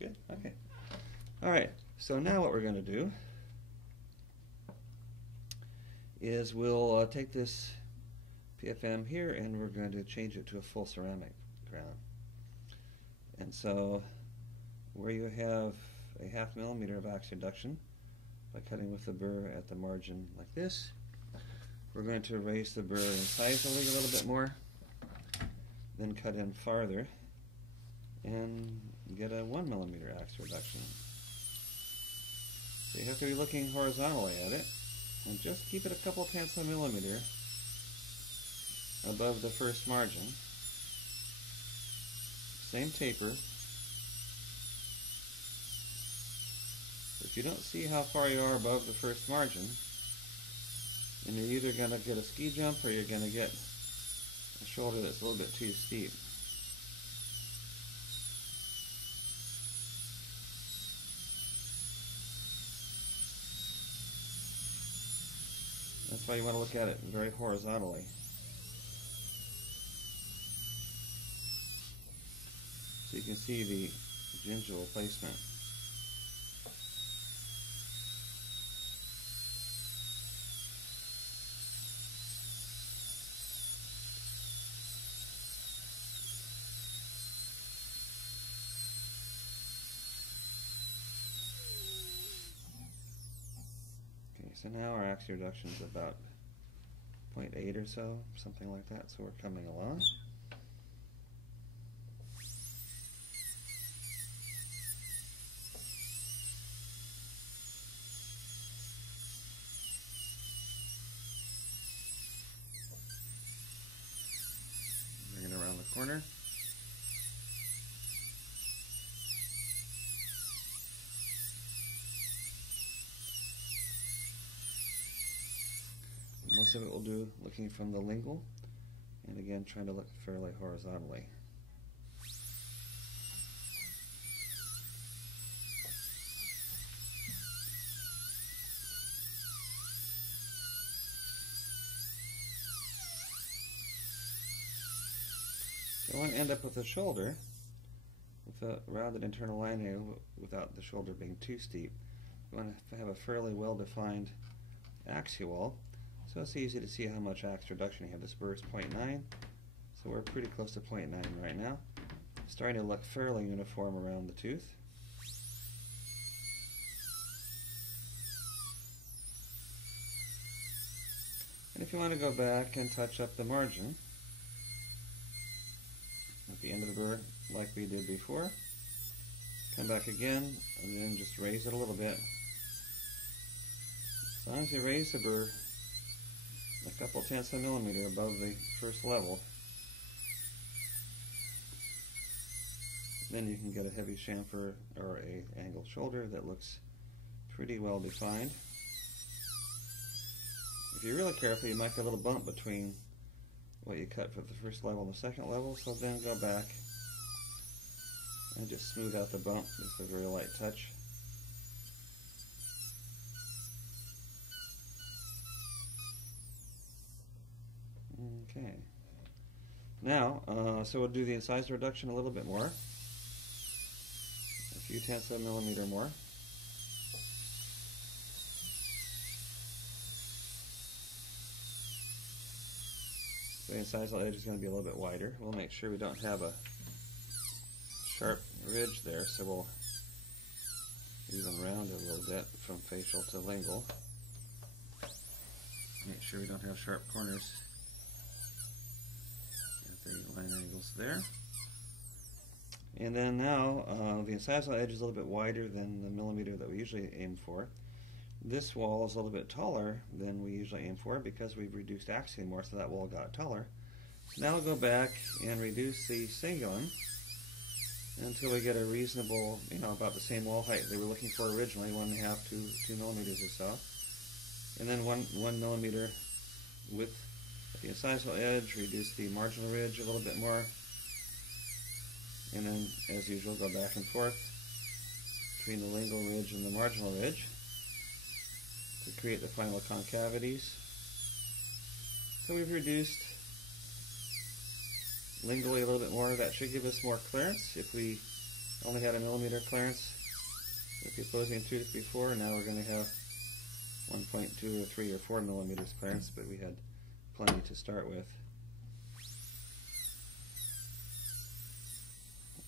good. Okay. All right. So now what we're going to do is we'll take this PFM here and we're going to change it to a full ceramic ground. And so where you have a 1/2 millimeter of axe reduction, by cutting with the burr at the margin like this, we're going to raise the burr in size a little bit more, then cut in farther and get a 1 millimeter axe reduction. So you have to be looking horizontally at it and just keep it a couple tenths of a millimeter above the first margin. Same taper. If you don't see how far you are above the first margin, then you're either going to get a ski jump or you're going to get a shoulder that's a little bit too steep. That's why you want to look at it very horizontally. So you can see the gingival placement. Okay, so now our axe reduction is about 0.8 or so, something like that, so we're coming along. Bring it around the corner. Most of it we'll do looking from the lingual, and again trying to look fairly horizontally. So I want to end up with a shoulder with a rounded internal lining without the shoulder being too steep. We want to have a fairly well-defined axial wall. So it's easy to see how much axe reduction you have. This burr is 0.9, so we're pretty close to 0.9 right now. It's starting to look fairly uniform around the tooth. And if you want to go back and touch up the margin at the end of the burr like we did before, come back again and then just raise it a little bit. As long as you raise the burr a couple tenths of a millimeter above the first level, then you can get a heavy chamfer or a angled shoulder that looks pretty well defined. If you're really careful, you might get a little bump between what you cut for the first level and the second level, so then go back and just smooth out the bump with a very light touch. Okay. Now, so we'll do the incisor reduction a little bit more. A few tenths of a millimeter more. The incisal edge is going to be a little bit wider. We'll make sure we don't have a sharp ridge there, so we'll even round it a little bit from facial to lingual. Make sure we don't have sharp corners at the line angles there. And then now the incisal edge is a little bit wider than the millimeter that we usually aim for. This wall is a little bit taller than we usually aim for because we've reduced axially more, so that wall got taller. Now we'll go back and reduce the cingulum until we get a reasonable, about the same wall height they were looking for originally, 1.5 to 2 millimeters or so. And then 1 millimeter width at the incisal edge, reduce the marginal ridge a little bit more, and then, as usual, go back and forth between the lingual ridge and the marginal ridge to create the final concavities. So we've reduced lingually a little bit more. That should give us more clearance. If we only had a millimeter clearance with the opposing tooth before. Now we're going to have 1.2 or 3 or 4 millimeters clearance, but we had plenty to start with.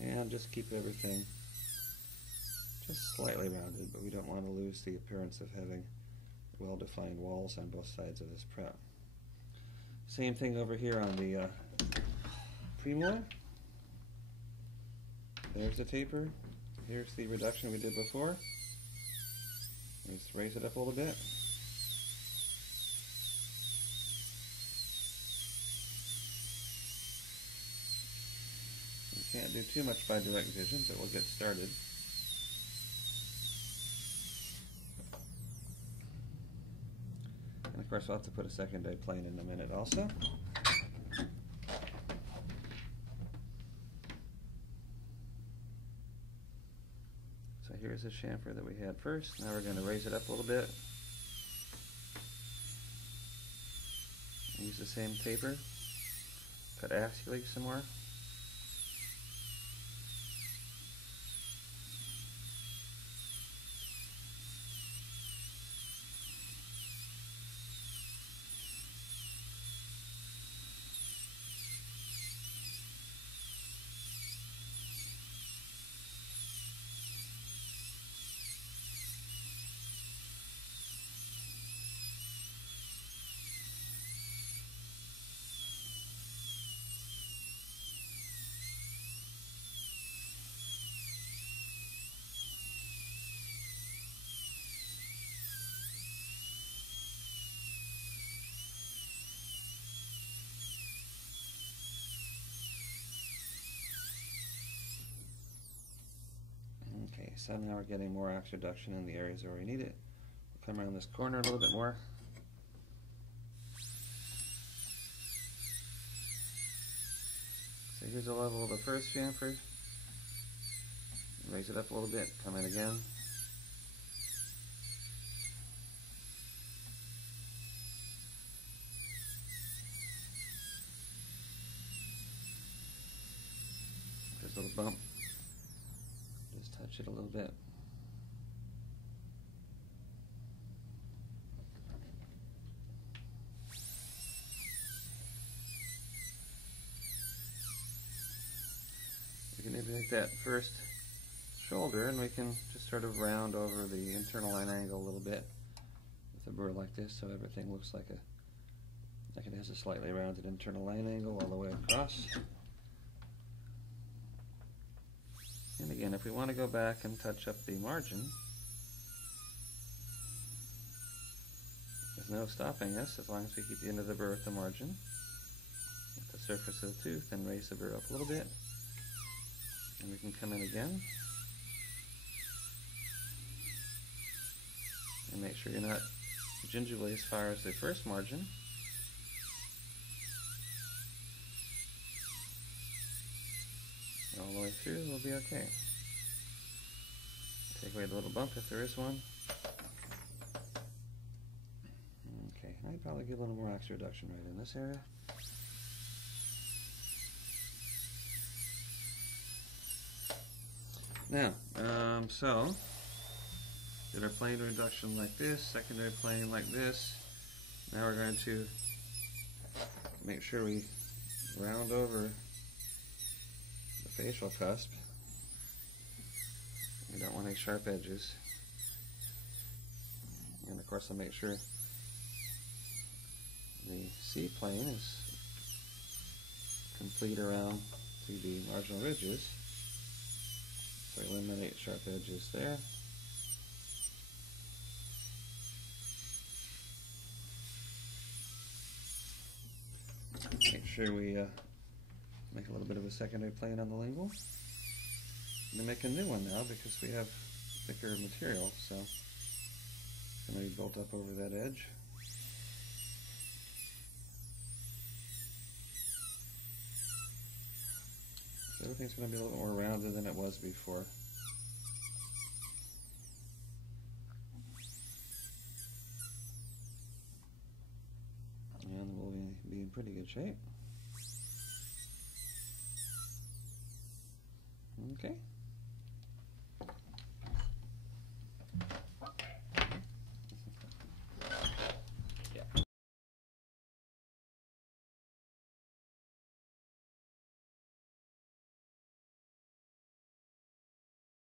And just keep everything just slightly rounded, but we don't want to lose the appearance of having well-defined walls on both sides of this prep. Same thing over here on the premolar. There's the taper. Here's the reduction we did before. Let's raise it up a little bit. You can't do too much by direct vision, but we'll get started. And of course we'll have to put a secondary plane in a minute also. So here's the chamfer that we had first. Now we're going to raise it up a little bit. Use the same taper. Cut axially some more. Okay, so now we're getting more oxyduction in the areas where we need it. We'll come around this corner a little bit more. So here's the level of the first chamfer. Raise it up a little bit, come in again. There's a little bump. Just touch it a little bit. We can even make that first shoulder, and we can just sort of round over the internal line angle a little bit with a burr like this, so everything looks like it has a slightly rounded internal line angle all the way across. And again, if we want to go back and touch up the margin, there's no stopping us as long as we keep the end of the burr at the margin, at the surface of the tooth, and raise the burr up a little bit. And we can come in again and make sure you're not gingivally as far as the first margin. All the way through, we'll be okay. Take away the little bump if there is one. Okay, I'd probably get a little more oxyreduction right in this area. Now, so did our plane reduction like this, secondary plane like this. Now we're going to make sure we round over the facial cusp. We don't want any sharp edges. And of course I'll make sure the C-plane is complete around to the marginal ridges. So eliminate sharp edges there. Make sure we make a little bit of a secondary plane on the lingual. I'm going to make a new one now because we have thicker material, so it's going to be built up over that edge. So everything's going to be a little more rounded than it was before. And we'll be in pretty good shape. Okay.